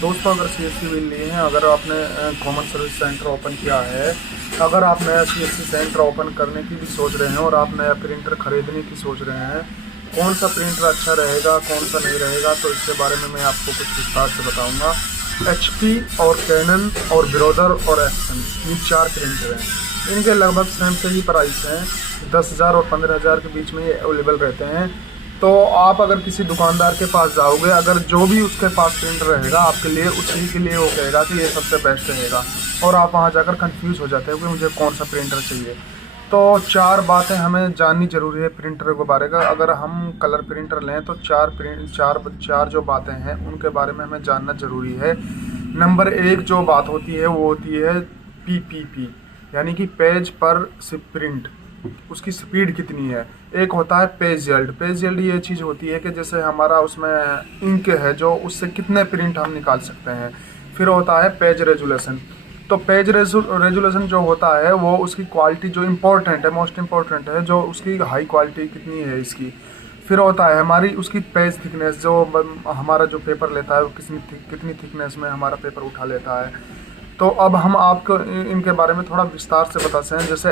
दोस्तों, अगर CSC bill लिए हैं, अगर आपने कॉमन सर्विस सेंटर ओपन किया है, अगर आप नया सीएससी सेंटर ओपन करने की भी सोच रहे हैं और आप नया प्रिंटर खरीदने की सोच रहे हैं, कौन सा प्रिंटर अच्छा रहेगा कौन सा नहीं रहेगा, तो इसके बारे में मैं आपको कुछ विस्तार से बताऊंगा। एचपी और कैनन और ब्रोदर और एप्सन, ये 4 प्रिंटर हैं। इनके लगभग सेम से ही प्राइस हैं, 10,000 और 15,000 के बीच में ये अवेलेबल रहते हैं। तो आप अगर किसी दुकानदार के पास जाओगे, अगर जो भी उसके पास प्रिंटर रहेगा आपके लिए, उसी के लिए वो कहेगा कि ये सबसे बेस्ट रहेगा, और आप वहाँ जाकर कंफ्यूज हो जाते हो कि मुझे कौन सा प्रिंटर चाहिए। तो 4 बातें हमें जाननी जरूरी है प्रिंटर के बारे का। अगर हम कलर प्रिंटर लें तो चार जो बातें हैं उनके बारे में हमें जानना जरूरी है। नंबर 1 जो बात होती है वो होती है पीपीपी, यानी कि पेज पर प्रिंट, उसकी स्पीड कितनी है। एक होता है पेज यील्ड। पेज यील्ड ये चीज़ होती है कि जैसे हमारा उसमें इंक है जो, उससे कितने प्रिंट हम निकाल सकते हैं। फिर होता है पेज रेजुलेशन। तो पेज रेजुलेशन जो होता है वो उसकी क्वालिटी जो इम्पोर्टेंट है, मोस्ट इम्पोर्टेंट है, जो उसकी हाई क्वालिटी कितनी है इसकी। फिर होता है हमारी उसकी पेज थिकनेस, जो हमारा जो पेपर लेता है वो कितनी थिकनेस में हमारा पेपर उठा लेता है। तो अब हम आपको इनके बारे में थोड़ा विस्तार से बताते हैं। जैसे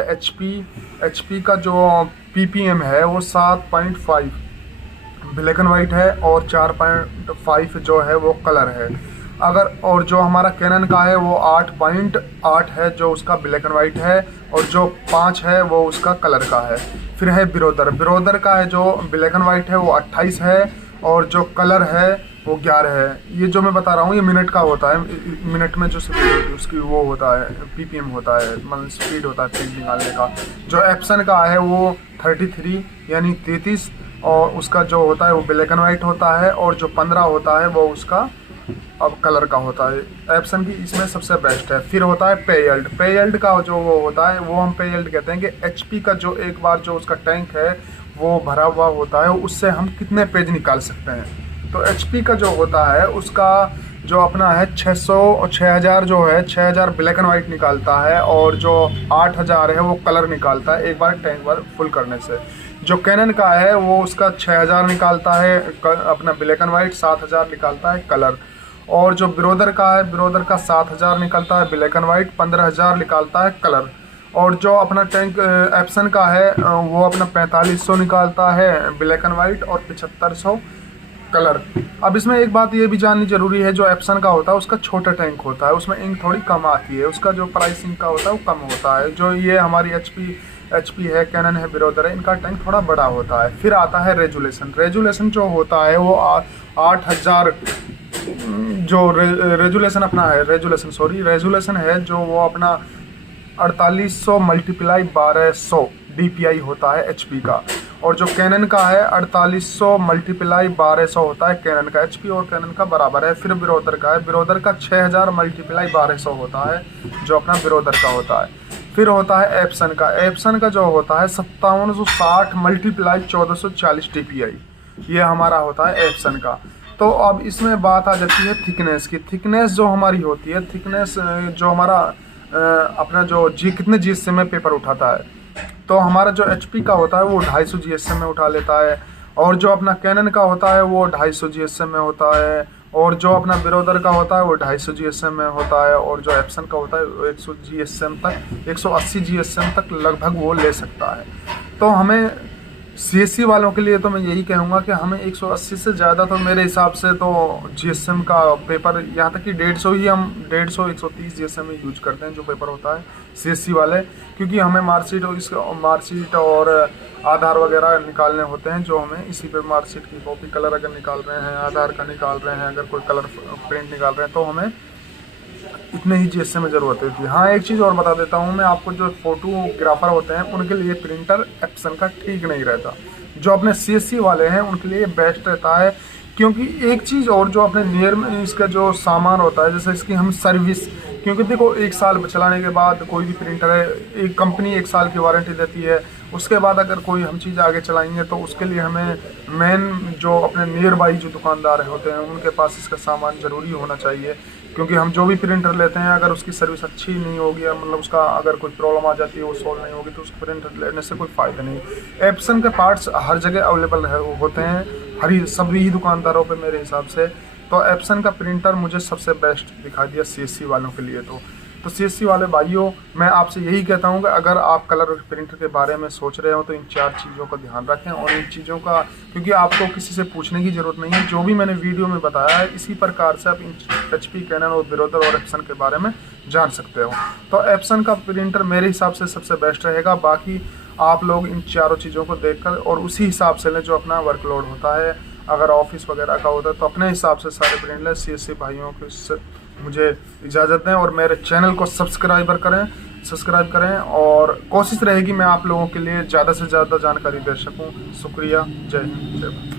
एचपी का जो पीपीएम है वो 7.5 ब्लैक एंड वाइट है और 4.5 जो है वो कलर है। अगर और जो हमारा कैनन का है वो 8.8 है जो उसका ब्लैक एंड वाइट है, और जो 5 है वो उसका कलर का है। फिर है ब्रोदर का है जो ब्लैक एंड वाइट है वो 28 है, और जो कलर है वो 11 है। ये जो मैं बता रहा हूँ ये मिनट का होता है, मिनट में जो स्पीड उसकी वो होता है पीपीएम होता है, मतलब स्पीड होता है प्रिंट निकालने का। जो एप्सन का है वो 33 यानी 33, और उसका जो होता है वो ब्लैक एंड वाइट होता है, और जो 15 होता है वो उसका अब कलर का होता है। एप्सन की इसमें सबसे बेस्ट है। फिर होता है पे यील्ड का जो वो होता है वो हम पे यील्ड कहते हैं कि एचपी का जो एक बार जो उसका टैंक है वो भरा हुआ होता है, उससे हम कितने पेज निकाल सकते हैं। तो एचपी का जो होता है उसका जो अपना है 600 और 6000 जो है 6000 ब्लैक एंड वाइट निकालता है, और जो 8000 है वो कलर निकालता है एक बार टैंक बार फुल करने से। जो कैनन का है वो उसका 6000 निकालता है अपना ब्लैक एंड वाइट, 7000 निकालता है कलर। और जो ब्रोदर का है, ब्रोदर का 7000 निकलता है ब्लैक एंड वाइट, 15000 निकालता है कलर। और जो अपना टैंक एप्सन का है वो अपना 4500 निकालता है ब्लैक एंड वाइट, और 7500 कलर। अब इसमें एक बात ये भी जाननी जरूरी है, जो एप्सन का होता है उसका छोटा टैंक होता है, उसमें इंक थोड़ी कम आती है, उसका जो प्राइस इंक का होता है वो कम होता है। जो ये हमारी एचपी है, कैनन है, ब्रोदर है, इनका टैंक थोड़ा बड़ा होता है। फिर आता है रेजुलेशन जो होता है वो 8000 जो रेजुलेशन अपना है, रेजुलेशन है जो वो अपना 4800 मल्टीप्लाई 1200 डीपीआई होता है एचपी का। और जो कैनन का है 4800 मल्टीप्लाई 1200 होता है कैनन का। एचपी और कैनन का बराबर है। फिर ब्रोदर का है, ब्रोदर का 6000 मल्टीप्लाई 1200 होता है जो अपना ब्रोदर का होता है। फिर होता है एप्सन का जो होता है 5760 मल्टीप्लाई 1440 डीपीआई, ये हमारा होता है एप्सन का। तो अब इसमें बात आ जाती है थिकनेस की। थिकनेस जो हमारी होती है, थिकनेस जो हमारा अपना जो कितने जीएसएम में पेपर उठाता है, तो हमारा जो एचपी का होता है वो 250 जीएसएम में उठा लेता है, और जो अपना कैनन का होता है वो 250 जीएसएम में होता है, और जो अपना ब्रोदर का होता है वो 250 जीएसएम में होता है, और जो एप्सन का होता है वो 100 जीएसएम तक, 180 जीएसएम तक लगभग वो ले सकता है। तो हमें सीएससी वालों के लिए तो मैं यही कहूँगा कि हमें 180 से ज़्यादा, तो मेरे हिसाब से तो जीएसएम का पेपर, यहाँ तक कि 150 ही हम 150 130 जीएसएम में यूज करते हैं जो पेपर होता है सीएससी वाले, क्योंकि हमें मार्कशीट और आधार वगैरह निकालने होते हैं, जो हमें इसी पे मार्कशीट की कॉपी, कलर अगर निकाल रहे हैं, आधार का निकाल रहे हैं, अगर कोई कलर प्रिंट निकाल रहे हैं, तो हमें इतने ही जीएसएम में ज़रूरत होती है। हाँ, एक चीज़ और बता देता हूँ मैं आपको, जो फोटोग्राफर होते हैं उनके लिए प्रिंटर एप्सन का ठीक नहीं रहता। जो अपने सीएससी वाले हैं उनके लिए बेस्ट रहता है, क्योंकि एक चीज़ और, जो अपने नियर में इसका जो सामान होता है, जैसे इसकी हम सर्विस, क्योंकि देखो 1 साल चलाने के बाद कोई भी प्रिंटर है, एक कंपनी 1 साल की वारंटी देती है, उसके बाद अगर कोई हम चीज़ आगे चलाएंगे तो उसके लिए हमें मेन जो अपने नियर बाई जो दुकानदार होते हैं उनके पास इसका सामान ज़रूरी होना चाहिए। क्योंकि हम जो भी प्रिंटर लेते हैं अगर उसकी सर्विस अच्छी नहीं होगी, मतलब उसका अगर कोई प्रॉब्लम आ जाती है वो सॉल्व नहीं होगी, तो उस प्रिंटर लेने से कोई फ़ायदा नहीं। एप्सन के पार्ट्स हर जगह अवेलेबल होते हैं, सभी दुकानदारों पे मेरे हिसाब से। तो एप्सन का प्रिंटर मुझे सबसे बेस्ट दिखाई दिया CSC वालों के लिए। तो CSC वाले भाइयों, मैं आपसे यही कहता हूँ कि अगर आप कलर प्रिंटर के बारे में सोच रहे हो तो इन 4 चीज़ों का ध्यान रखें, और इन चीज़ों का, क्योंकि आपको किसी से पूछने की ज़रूरत नहीं है, जो भी मैंने वीडियो में बताया है इसी प्रकार से आप इन HP, कैनन और ब्रोदर और एप्सन के बारे में जान सकते हो। तो एप्सन का प्रिंटर मेरे हिसाब से सबसे बेस्ट रहेगा। बाकी आप लोग इन चारों चीज़ों को देखकर और उसी हिसाब से लें जो अपना वर्कलोड होता है। अगर ऑफिस वगैरह का होता है तो अपने हिसाब से सारे प्रिंट लें। CSC भाइयों को मुझे इजाज़त दें और मेरे चैनल को सब्सक्राइब करें, और कोशिश रहेगी मैं आप लोगों के लिए ज़्यादा से ज़्यादा जानकारी दे सकूं। शुक्रिया। जय हिंद, जय भारत।